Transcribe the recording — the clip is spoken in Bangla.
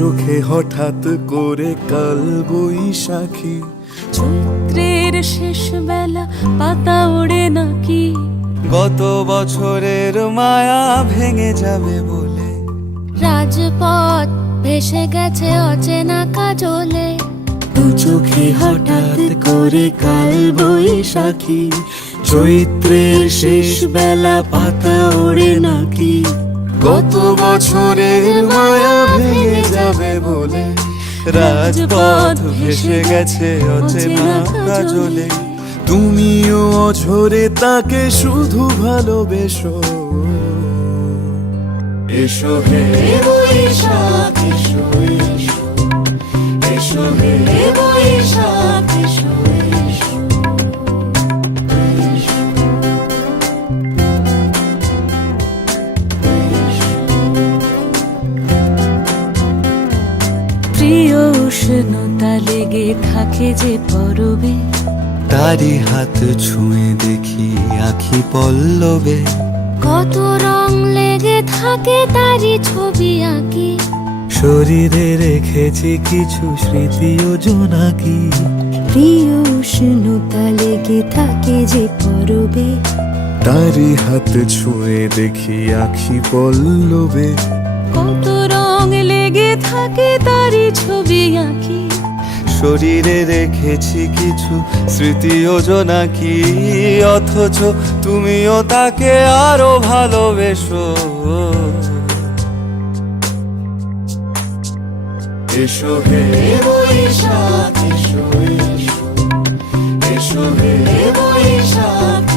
চোখে হঠাৎ করে কাল বৈশাখী, চৈত্রের শেষ বেলা পাতা ওড়ে নাকি, গত বছরের মায়া ভেঙে যাবে বলে, রাজপথ ভেসে গেছে অচেনা কাজলে, দু চোখে হঠাৎ করে কাল বৈশাখী, চৈত্রের শেষ বেলা পাতা ওড়ে নাকি, গত বছরের মায়া ভেঙে যাবে বলে, রাজপথ ভেসে গেছে অচেনা কাজলে। তুমিও অঝরে তাকে শুধু ভালোবেসো, এসো হে বৈশাখ এসো এসো, এসো হে বৈশাখ এসো এসো, এসো। প্রিয় উষ্ণতা লেগে থাকে যে পরবে, তারি হাত ছুঁয়ে দেখি আখি পল্লবে, কত রং লেগে থাকে তারই ছবি আঁকি, শরীরে রেখেছি কিছু স্মৃতি ও জোনাকি, প্রিয় উষ্ণতা লেগে থাকে যে পরবে, তারি হাত ছুঁয়ে দেখি আখি পল্লবে, কত রং লেগে থাকে তারই ছবি আঁকি, শরীরে রেখেছি কিছু স্মৃতি ও জোনাকি, অথচ তুমিও তাকে আরো ভালোবেসো, এসো হে বৈশাখ এসো এসো, এসো হে বৈশাখ